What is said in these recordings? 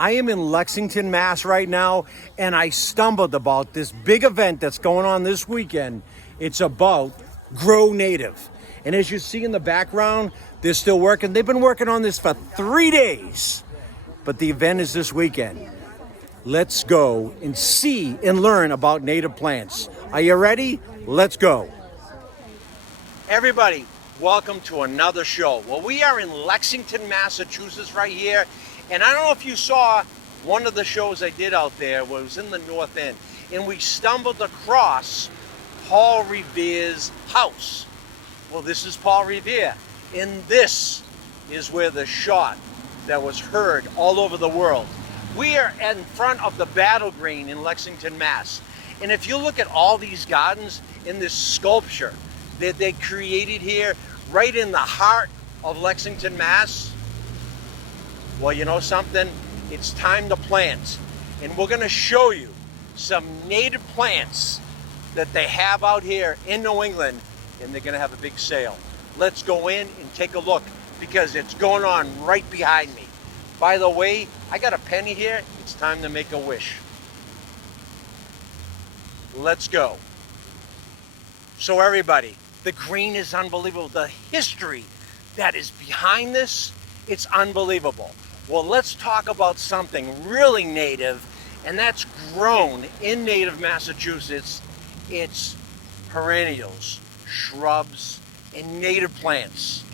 I am in Lexington, Mass right now, and I stumbled about this big event that's going on this weekend. It's about Grow Native. And as you see in the background, they're still working. They've been working on this for 3 days, but the event is this weekend. Let's go and see and learn about native plants. Are you ready? Let's go. Everybody, welcome to another show. Well, we are in Lexington, Massachusetts right here. And I don't know if you saw one of the shows I did out there was in the North End. And we stumbled across Paul Revere's house. Well, this is Paul Revere. And this is where the shot that was heard all over the world. We are in front of the Battle Green in Lexington, Mass. And if you look at all these gardens in this sculpture that they created here, right in the heart of Lexington, Mass, well, you know something? It's time to plant. And we're going to show you some native plants that they have out here in New England, and they're going to have a big sale. Let's go in and take a look because it's going on right behind me. By the way, I got a penny here. It's time to make a wish. Let's go. So everybody, the green is unbelievable. The history that is behind this, it's unbelievable. Well, let's talk about something really native, and that's grown in native Massachusetts. It's perennials, shrubs, and native plants.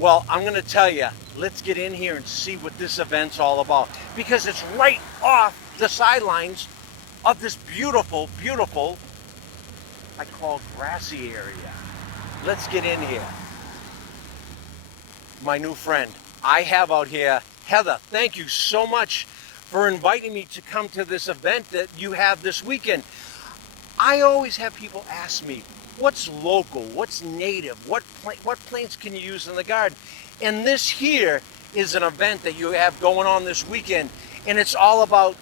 Well, I'm going to tell you, let's get in here and see what this event's all about, because it's right off the sidelines of this beautiful, beautiful, I call grassy area. Let's get in here. My new friend I have out here, Heather, thank you so much for inviting me to come to this event that you have this weekend. I always have people ask me, what's local, what's native, what plants can you use in the garden? And this here is an event that you have going on this weekend, and it's all about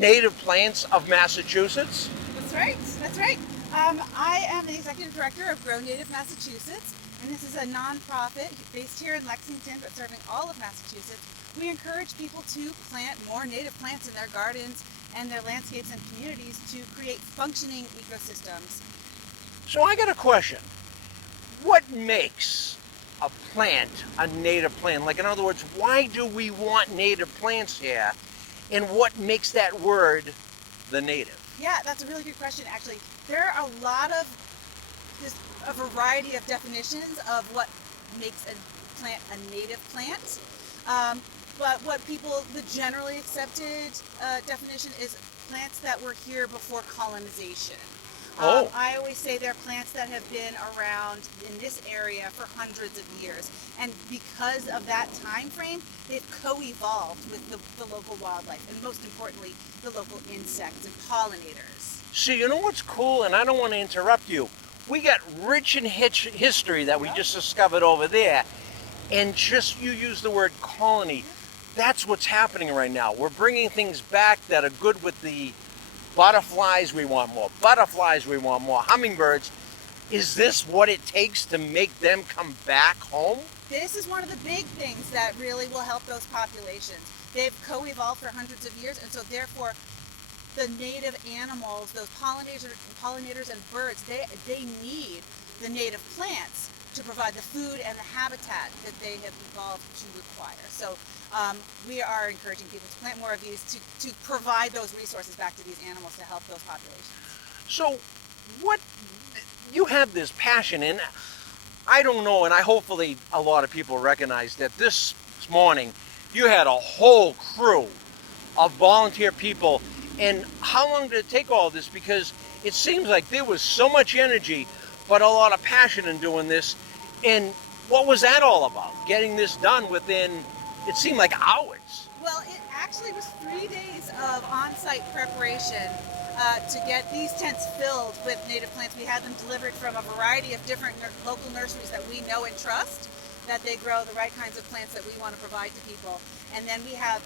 native plants of Massachusetts. That's right, that's right. I am the executive director of Grow Native Massachusetts, and this is a nonprofit based here in Lexington but serving all of Massachusetts. We encourage people to plant more native plants in their gardens and their landscapes and communities to create functioning ecosystems. So I got a question. What makes a plant a native plant? Like, in other words, why do we want native plants here? And what makes that word the native? Yeah, that's a really good question, actually. There are a lot of, just a variety of definitions of what makes a plant a native plant. But what people, the generally accepted definition is plants that were here before colonization. I always say they're plants that have been around in this area for hundreds of years. And because of that time frame, they've co-evolved with the local wildlife, and most importantly, the local insects and pollinators. See, you know what's cool, and I don't want to interrupt you. We got rich in history that we just discovered over there. And just you use the word colony. That's what's happening right now. We're bringing things back that are good with the butterflies. We want more butterflies. We want more hummingbirds. Is this what it takes to make them come back home? This is one of the big things that really will help those populations. They've co-evolved for hundreds of years, and so therefore the native animals, those pollinators and birds, they need the native plants to provide the food and the habitat that they have evolved to require. So we are encouraging people to plant more of these to provide those resources back to these animals to help those populations. So what, you have this passion, and I don't know, and hopefully a lot of people recognize that this morning you had a whole crew of volunteer people. And how long did it take all this? Because it seems like there was so much energy, but a lot of passion in doing this. And what was that all about? Getting this done within, it seemed like hours. Well, it actually was 3 days of on-site preparation to get these tents filled with native plants. We had them delivered from a variety of different local nurseries that we know and trust, that they grow the right kinds of plants that we want to provide to people. And then we have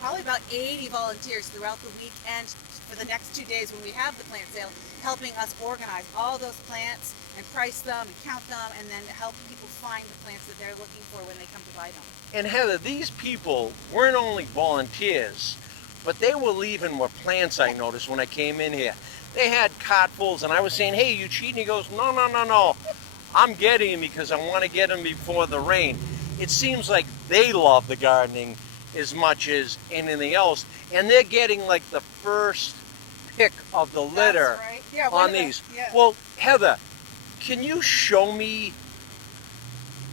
probably about 80 volunteers throughout the week and for the next 2 days when we have the plant sale, helping us organize all those plants and price them and count them, and then help people find the plants that they're looking for when they come to buy them. And Heather, these people weren't only volunteers, but they were leaving with plants, I noticed when I came in here. They had cartfuls, and I was saying, hey, you cheating? He goes, no, no, no, no. I'm getting them because I want to get them before the rain. It seems like they love the gardening as much as anything else, and they're getting like the first pick of the litter. That's right. Yeah, on these. Yeah. Well, Heather, can you show me?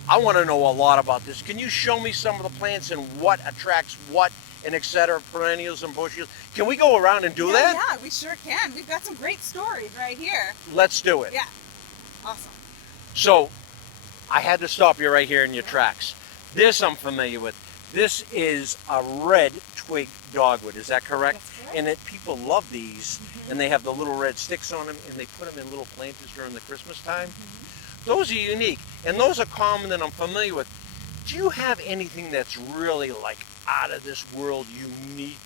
I want to know a lot about this. Can you show me some of the plants and what attracts what and et cetera, perennials and bushes? Can we go around and do that? Yeah, we sure can. We've got some great stories right here. Let's do it. Yeah. Awesome. So, I had to stop you right here in your tracks. This I'm familiar with. This is a red twig dogwood. Is that correct? That's correct. And people love these, and they have the little red sticks on them, and they put them in little planters during the Christmas time. Those are unique, and those are common that I'm familiar with. Do you have anything that's really like out of this world unique?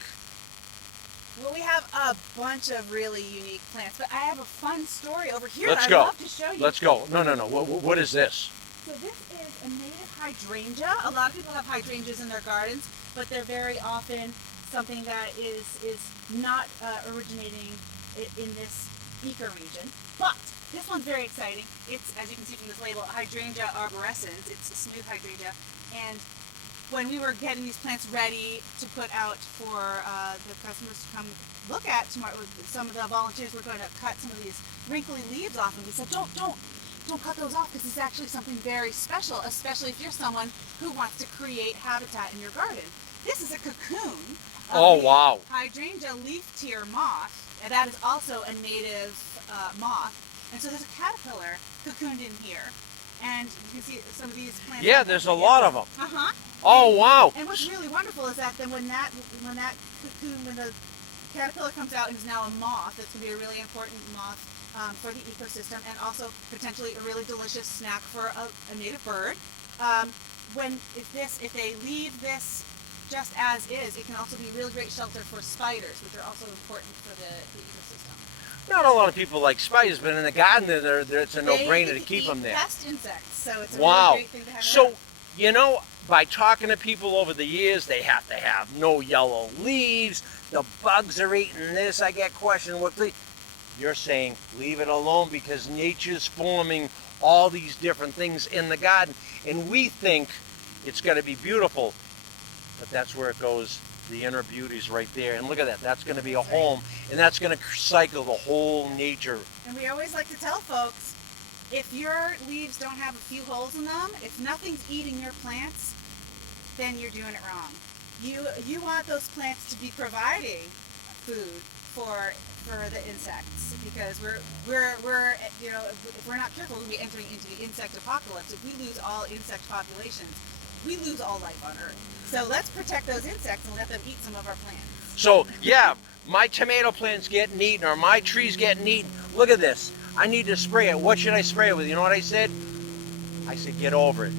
Well, we have a bunch of really unique plants, but I have a fun story over here Let's that go. I'd love to show you. Let's go. No. What is this? So this is a native hydrangea. A lot of people have hydrangeas in their gardens, but they're very often something that is not originating in this ecoregion. But this one's very exciting. It's, as you can see from this label, Hydrangea arborescens. It's a smooth hydrangea. And when we were getting these plants ready to put out for the customers to come look at tomorrow, some of the volunteers were going to cut some of these wrinkly leaves off, and we said, don't cut those off, because it's actually something very special, especially if you're someone who wants to create habitat in your garden. This is a cocoon of the hydrangea leaf tear moth, and that is also a native moth. And so there's a caterpillar cocooned in here, and you can see some of these plants. Yeah, there's a lot of them. Uh-huh. Oh, wow. And what's really wonderful is that then when the caterpillar comes out and is now a moth, it's going to be a really important moth for the ecosystem, and also potentially a really delicious snack for a native bird. If they leave this just as is, it can also be a really great shelter for spiders, which are also important for the ecosystem. Not a lot of people like spiders, but in the garden, it's a no-brainer to keep them there. Pest insects, so it's a Wow. really great thing to have. So, around. you know, by talking to people over the years, they have to have no yellow leaves. The bugs are eating this. I get questioned what you're saying. Leave it alone, because nature's forming all these different things in the garden, and we think it's going to be beautiful, but that's where it goes. The inner beauty's right there, and look at that. That's going to be a home, and that's going to cycle the whole nature. And we always like to tell folks, if your leaves don't have a few holes in them, if nothing's eating your plants, then you're doing it wrong. You want those plants to be providing food for the insects, because we're if we're not careful, we'll be entering into the insect apocalypse. If we lose all insect populations, we lose all life on Earth. So let's protect those insects and let them eat some of our plants. So, yeah, my tomato plant's getting eaten, or my tree's getting eaten. Look at this. I need to spray it. What should I spray it with? You know what I said? I said, get over it.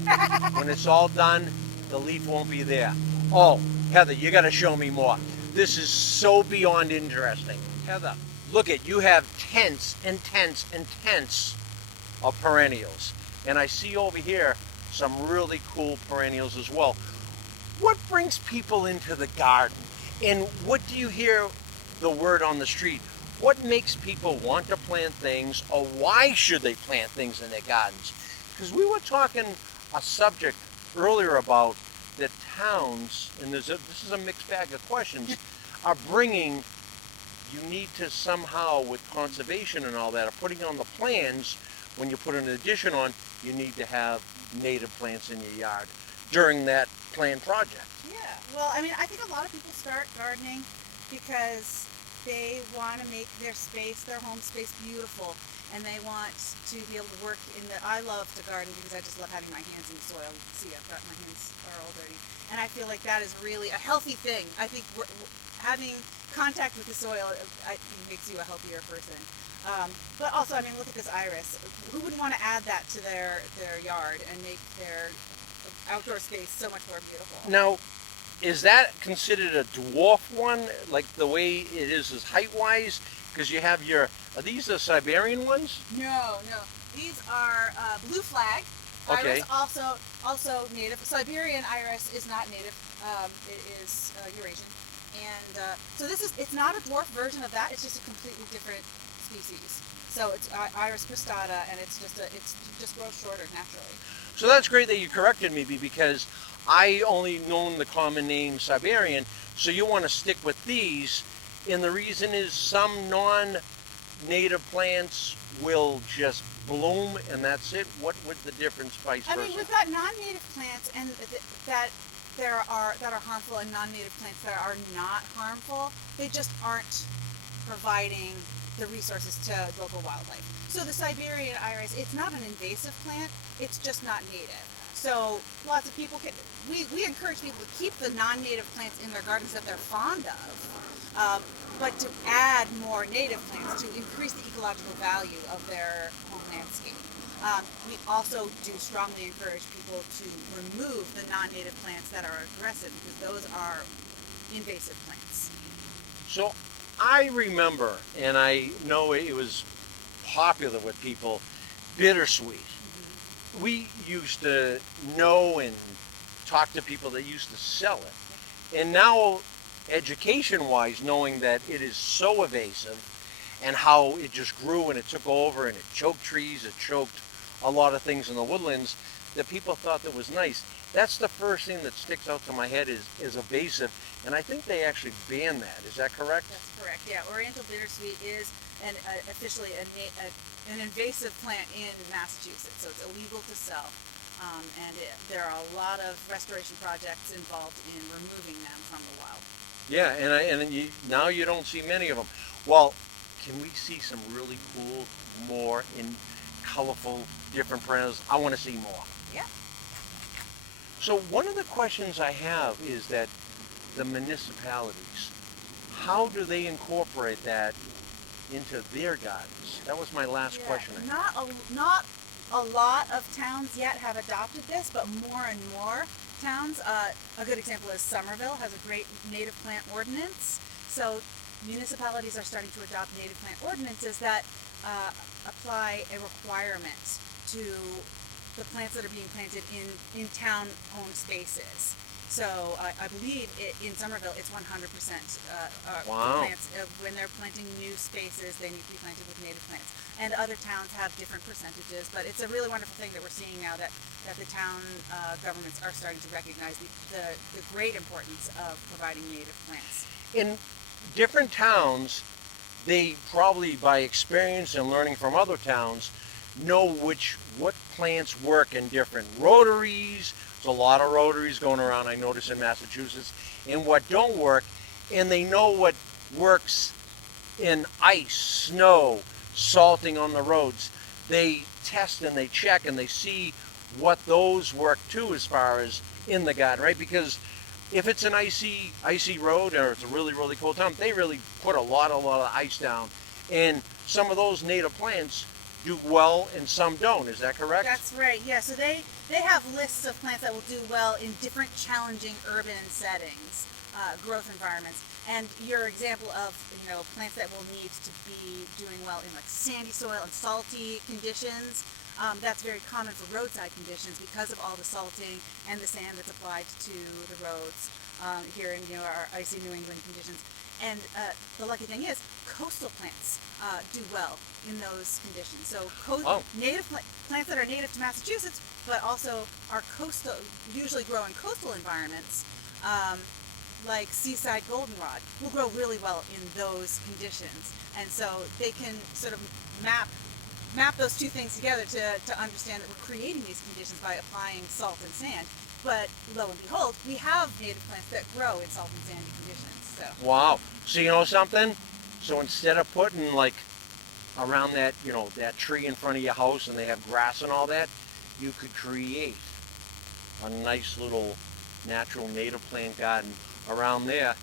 When it's all done, the leaf won't be there. Oh, Heather, you got to show me more. This is so beyond interesting. Heather, look at, you have tents and tents and tents of perennials. And I see over here some really cool perennials as well. What brings people into the garden? And what do you hear the word on the street? What makes people want to plant things, or why should they plant things in their gardens? Because we were talking a subject earlier about that towns, and this is a mixed bag of questions, are bringing, you need to somehow, with conservation and all that, are putting on the plans, when you put an addition on, you need to have native plants in your yard during that planned project. Yeah, well, I mean, I think a lot of people start gardening because they want to make their space, their home space, beautiful, and they want to be able to work in the. I love to garden because I just love having my hands in the soil. See, my hands are all dirty, and I feel like that is really a healthy thing. I think having contact with the soil, I think, makes you a healthier person. But also, I mean, look at this iris. Who would want to add that to their yard and make their outdoor space so much more beautiful? Now, is that considered a dwarf one, like the way it is height-wise? Because you have your, are these the Siberian ones? No, no. These are blue flag. Okay. Iris also native. Siberian iris is not native. It is Eurasian, and so it's not a dwarf version of that. It's just a completely different species. So it's Iris cristata, and it just grows shorter naturally. So that's great that you corrected me, because I only known the common name Siberian. So you want to stick with these, and the reason is some non-native plants will just bloom and that's it. What would the difference, vice versa? I mean, we've got non-native plants and that are harmful, and non-native plants that are not harmful. They just aren't providing the resources to local wildlife. So the Siberian iris, it's not an invasive plant, it's just not native. So lots of people we encourage people to keep the non-native plants in their gardens that they're fond of, but to add more native plants to increase the ecological value of their home landscape. We also do strongly encourage people to remove the non-native plants that are aggressive, because those are invasive plants. So I remember, and I know it was popular with people, bittersweet. Mm-hmm. We used to know and talk to people that used to sell it. And now, education-wise, knowing that it is so invasive and how it just grew and it took over and it choked trees, it choked a lot of things in the woodlands, that people thought that was nice. That's the first thing that sticks out to my head is invasive, and I think they actually banned that. Is that correct? That's correct. Yeah, Oriental bittersweet is officially an invasive plant in Massachusetts, so it's illegal to sell. There are a lot of restoration projects involved in removing them from the wild. Yeah, now you don't see many of them. Well, can we see some really cool, more in colorful, different perennials? I want to see more. Yeah. So one of the questions I have is that the municipalities, how do they incorporate that into their gardens? That was my last question. Not a lot of towns yet have adopted this, but more and more towns. A good example is Somerville has a great native plant ordinance. So municipalities are starting to adopt native plant ordinances that apply a requirement to the plants that are being planted in town-owned spaces. So I believe in Somerville it's 100% wow. plants. When they're planting new spaces, they need to be planted with native plants. And other towns have different percentages, but it's a really wonderful thing that we're seeing now that the town governments are starting to recognize the great importance of providing native plants. In different towns, they probably, by experience and learning from other towns, know what plants work in different rotaries. There's a lot of rotaries going around, I notice, in Massachusetts, and what don't work, and they know what works in ice, snow, salting on the roads. They test and they check and they see what those work too as far as in the garden, right? Because if it's an icy road or it's a really, really cold time, they really put a lot of ice down. And some of those native plants do well and some don't. Is that correct? That's right. Yeah. So they have lists of plants that will do well in different challenging urban settings, growth environments. And your example of plants that will need to be doing well in like sandy soil and salty conditions. That's very common for roadside conditions because of all the salting and the sand that's applied to the roads here in our icy New England conditions. And the lucky thing is, coastal plants do well in those conditions. So native plants that are native to Massachusetts, but also are coastal, usually grow in coastal environments, like seaside goldenrod, will grow really well in those conditions. And so they can sort of map those two things together to understand that we're creating these conditions by applying salt and sand. But lo and behold, we have native plants that grow in salt and sandy conditions. So. Wow. So you know something? So instead of putting like around that, that tree in front of your house and they have grass and all that, you could create a nice little natural native plant garden around there,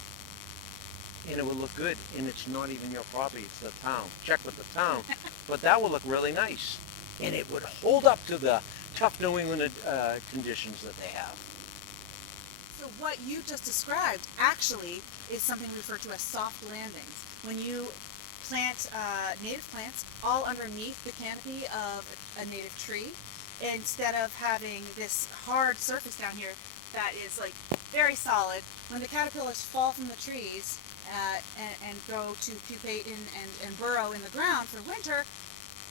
and it would look good. And it's not even your property, it's the town. Check with the town. But that would look really nice. And it would hold up to the tough New England conditions that they have. So what you just described actually is something we refer to as soft landings. When you plant native plants all underneath the canopy of a native tree, instead of having this hard surface down here that is like very solid, when the caterpillars fall from the trees and go to pupate and burrow in the ground for winter,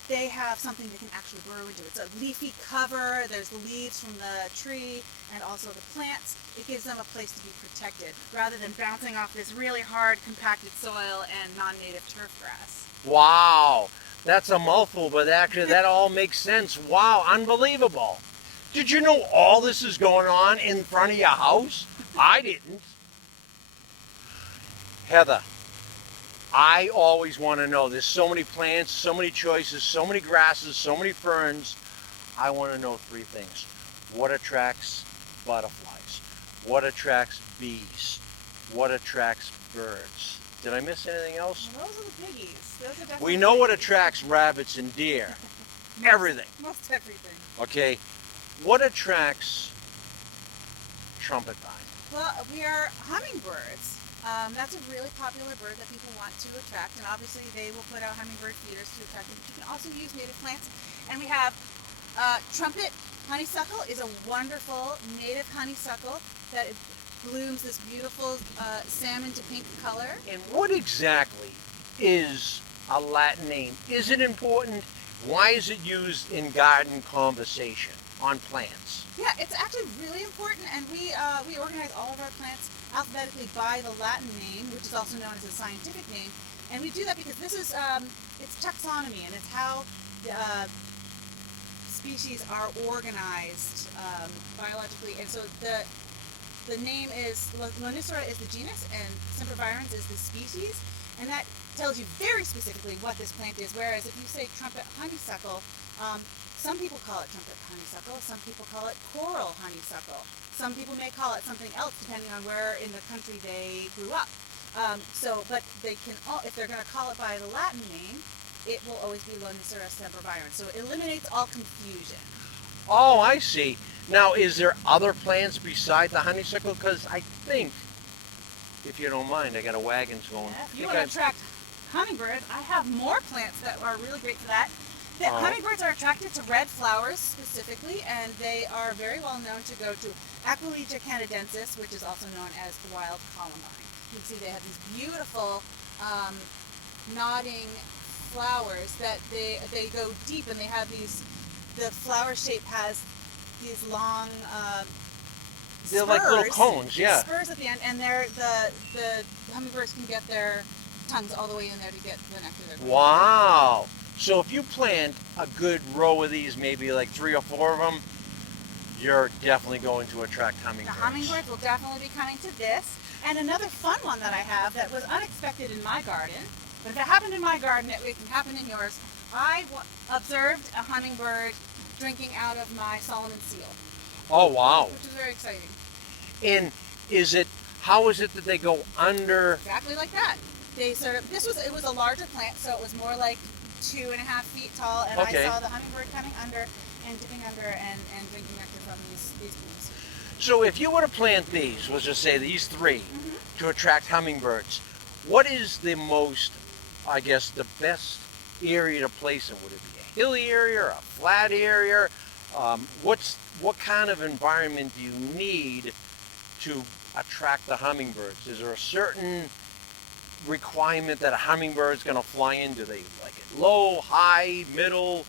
they have something that can actually burrow into. It's a leafy cover, there's the leaves from the tree and also the plants. It gives them a place to be protected rather than bouncing off this really hard compacted soil and non-native turf grass. Wow, that's a mouthful, but actually that all makes sense. Wow, unbelievable. Did you know all this is going on in front of your house? I didn't. Heather, I always want to know. There's so many plants, so many choices, so many grasses, so many ferns. I want to know three things. What attracts butterflies? What attracts bees? What attracts birds? Did I miss anything else? Well, those are the piggies. Those are definitely We know what piggies. attracts rabbits and deer. Everything. Most everything. Okay. What attracts trumpet vine? Well, we are hummingbirds. That's a really popular bird that people want to attract, and obviously they will put out hummingbird feeders to attract them. But you can also use native plants, and we have trumpet honeysuckle is a wonderful native honeysuckle that blooms this beautiful salmon to pink color. And what exactly is a Latin name? Is it important? Why is it used in garden conversation on plants? Yeah, it's actually really important, and we organize all of our plants alphabetically by the Latin name, which is also known as a scientific name, and we do that because this is it's taxonomy, and it's how species are organized biologically, and so the name is Lonicera is the genus, and Sempervirens is the species, and that tells you very specifically what this plant is. Whereas if you say trumpet honeysuckle, some people call it trumpet honeysuckle, some people call it coral honeysuckle. Some people may call it something else depending on where in the country they grew up. But they can all, if they're going to call it by the Latin name, it will always be Lonicera sempervirens. So it eliminates all confusion. Oh, I see. Now, is there other plants beside the honeysuckle? Because I think, if you don't mind, I got a wagon's going. If you want to attract hummingbirds, I have more plants that are really great for that. The hummingbirds are attracted to red flowers specifically, and they are very well known to go to Aquilegia canadensis, which is also known as the wild columbine. You can see they have these beautiful nodding flowers that they go deep, and they have these. The flower shape has these long They're spurs, like little cones, yeah. spurs at the end, and the hummingbirds can get their tongues all the way in there to get the nectar. They're Wow. So if you plant a good row of these, maybe like 3 or 4 of them, you're definitely going to attract The hummingbirds. hummingbirds will definitely be coming to this. And another fun one that I have that was unexpected in my garden, but if it happened in my garden, it can happen in yours. I observed a hummingbird drinking out of my Solomon seal, Oh, wow. which was very exciting. And how is it that they go under? Exactly like that. They it was a larger plant, so it was more like 2.5 feet tall, and Okay. I saw the hummingbird coming under and dipping under and drinking nectar from these blooms. So if you were to plant these, let's just say these 3, to attract hummingbirds, what is the most, I guess, the best area to place them? Would it be a hilly area or a flat area? What kind of environment do you need to attract the hummingbirds? Is there a certain requirement that a hummingbird is going to fly in? Do they like it low, high, middle?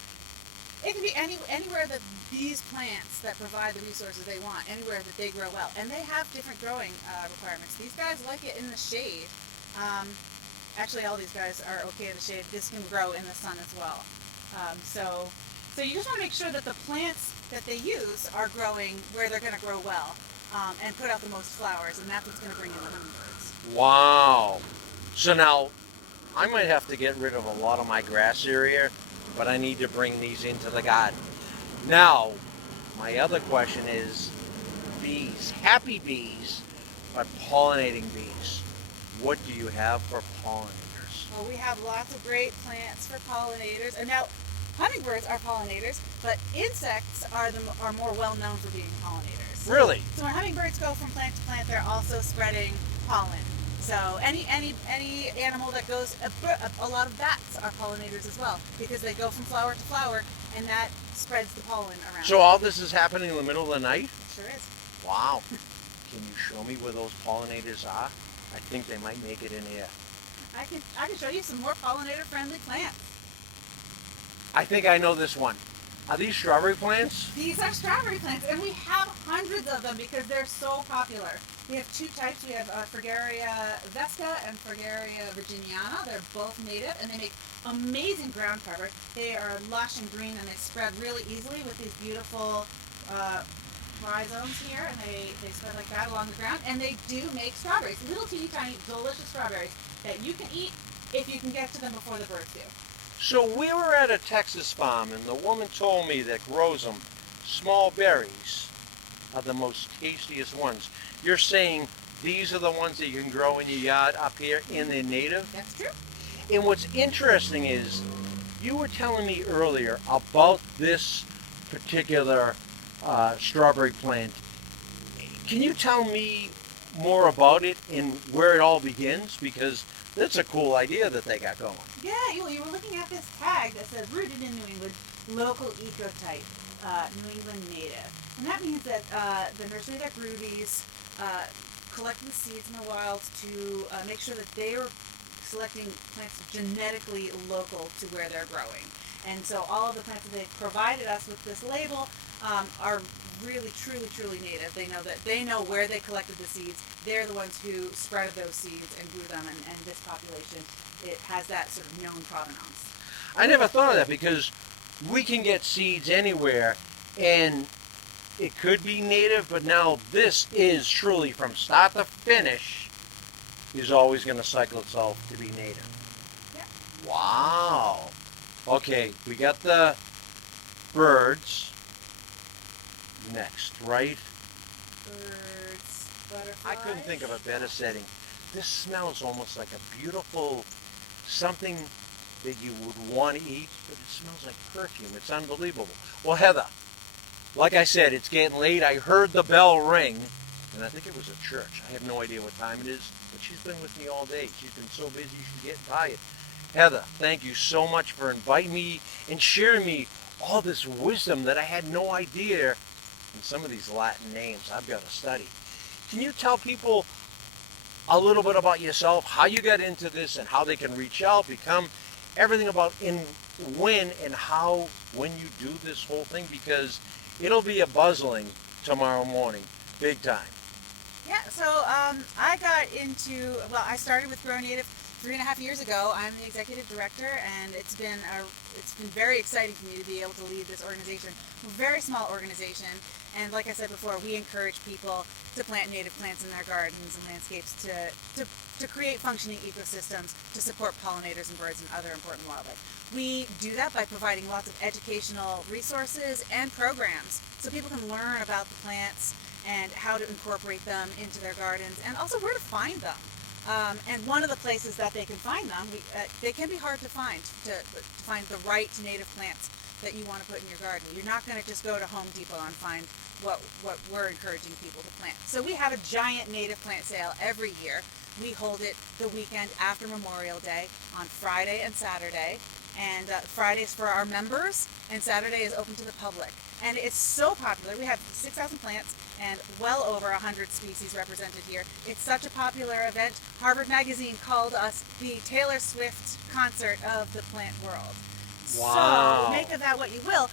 It can be anywhere that these plants that provide the resources they want, anywhere that they grow well. And they have different growing requirements. These guys like it in the shade. Actually, all these guys are okay in the shade. This can grow in the sun as well. So you just want to make sure that the plants that they use are growing where they're going to grow well and put out the most flowers, and that's what's going to bring in the hummingbirds. Wow. So now, I might have to get rid of a lot of my grass area, but I need to bring these into the garden. Now, my other question is bees. Happy bees, but pollinating bees. What do you have for pollinators? Well, we have lots of great plants for pollinators, and now hummingbirds are pollinators, but insects are more well known for being pollinators. hummingbirds. Really? So when hummingbirds go from plant to plant, they're also spreading pollen. So any animal that goes, a lot of bats are pollinators as well, because they go from flower to flower, and that spreads the pollen around. So all this is happening in the middle of the night? Sure is. Wow. Can you show me where those pollinators are? I think they might make it in here. I can show you some more pollinator-friendly plants. I think I know this one. Are these strawberry plants? These are strawberry plants, and we have hundreds of them because they're so popular. We have two types. We have Fragaria vesca and Fragaria virginiana. They're both native, and they make amazing ground cover. They are lush and green, and they spread really easily with these beautiful rhizomes here, and they spread like that along the ground. And they do make strawberries, little teeny tiny, delicious strawberries that you can eat if you can get to them before the birds do. So we were at a Texas farm, and the woman told me that grows them. Small berries are the most tastiest ones. You're saying these are the ones that you can grow in your yard up here in the native? That's true. And what's interesting is you were telling me earlier about this particular strawberry plant. Can you tell me more about it and where it all begins? Because that's a cool idea that they got going. Yeah, well, you were looking at this tag that says rooted in New England, local ecotype, New England native. And that means that the nursery that grew these collected the seeds in the wild to make sure that they are selecting plants genetically local to where they're growing. And so all of the plants that they've provided us with this label are really, truly native. They know where they collected the seeds. They're the ones who spread those seeds and grew them, and this population, it has that sort of known provenance. I never thought of that because we can get seeds anywhere and it could be native, but now this is truly from start to finish is always going to cycle itself to be native. Yeah. Wow. Okay, we got the birds next, right? Birds, butterflies. I couldn't think of a better setting. This smells almost like a beautiful something that you would want to eat, but it smells like perfume. It's unbelievable. Well, Heather, like I said, it's getting late. I heard the bell ring, and I think it was a church. I have no idea what time it is, but she's been with me all day. She's been so busy she's getting tired. Heather, thank you so much for inviting me and sharing me all this wisdom that I had no idea. And some of these Latin names I've got to study. Can you tell people a little bit about yourself, how you got into this and how they can reach out, become everything about when and how when you do this whole thing, because it'll be a buzzing tomorrow morning, big time. Yeah, so I I started with Grow Native 3.5 years ago. I'm the executive director, and it's been very exciting for me to be able to lead this organization. We're a very small organization, and like I said before, we encourage people to plant native plants in their gardens and landscapes to create functioning ecosystems to support pollinators and birds and other important wildlife. We do that by providing lots of educational resources and programs so people can learn about the plants and how to incorporate them into their gardens, and also where to find them. And one of the places that they can find them, they can be hard to find the right native plants that you want to put in your garden. You're not going to just go to Home Depot and find what we're encouraging people to plant. So we have a giant native plant sale every year. We hold it the weekend after Memorial Day on Friday and Saturday. And Friday is for our members, and Saturday is open to the public. And it's so popular. We have 6,000 plants and well over 100 species represented here. It's such a popular event. Harvard Magazine called us the Taylor Swift concert of the plant world. Wow. So make of that what you will.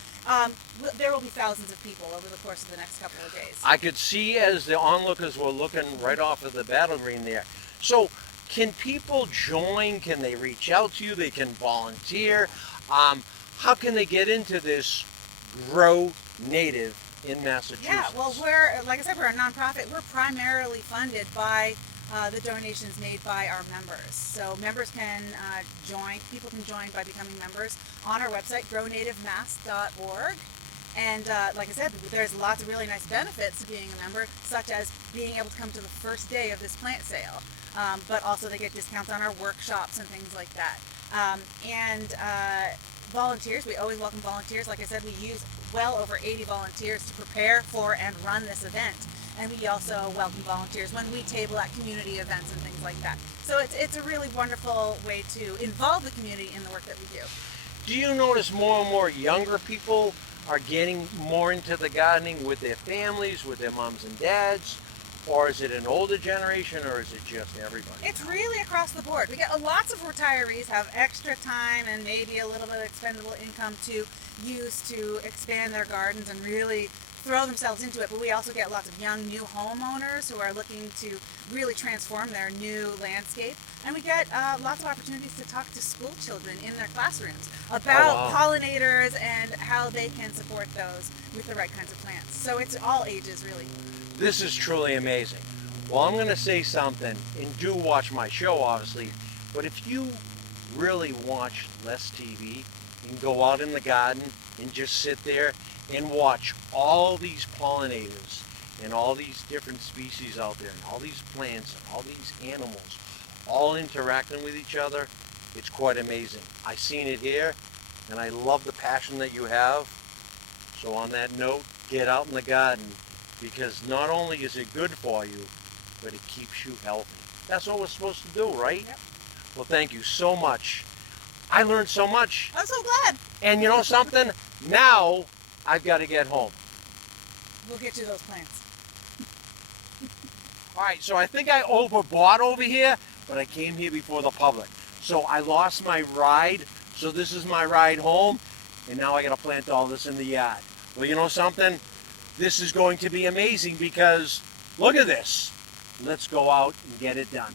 There will be thousands of people over the course of the next couple of days. I could see as the onlookers were looking right off of the battle green there. So can people join? Can they reach out to you? They can volunteer. How can they get into this Grow Native in Massachusetts? Yeah, well, like I said, we're a nonprofit. We're primarily funded by the donations made by our members. So members can people can join by becoming members on our website, grownativemass.org. And like I said, there's lots of really nice benefits to being a member, such as being able to come to the first day of this plant sale. But also they get discounts on our workshops and things like that. Volunteers, we always welcome volunteers. Like I said, we use well over 80 volunteers to prepare for and run this event. And we also welcome volunteers when we table at community events and things like that. So it's a really wonderful way to involve the community in the work that we do. Do you notice more and more younger people are getting more into the gardening with their families, with their moms and dads? Or is it an older generation, or is it just everybody? It's really across the board. We get lots of retirees have extra time and maybe a little bit of expendable income to use to expand their gardens and really throw themselves into it. But we also get lots of young new homeowners who are looking to really transform their new landscape. And we get lots of opportunities to talk to school children in their classrooms about pollinators and how they can support those with the right kinds of plants. So it's all ages, really. This is truly amazing. Well, I'm going to say something, and do watch my show, obviously, but if you really watch less TV, you can go out in the garden and just sit there and watch all these pollinators and all these different species out there and all these plants and all these animals all interacting with each other. It's quite amazing. I've seen it here, and I love the passion that you have. So on that note, get out in the garden, because not only is it good for you, but it keeps you healthy. That's what we're supposed to do, right? Yep. Well, thank you so much. I learned so much. I'm so glad. And you know something? Now I've got to get home. We'll get you those plants. All right, so I think I overbought over here, but I came here before the public. So I lost my ride, so this is my ride home, and now I got to plant all this in the yard. Well, you know something? This is going to be amazing, because look at this. Let's go out and get it done.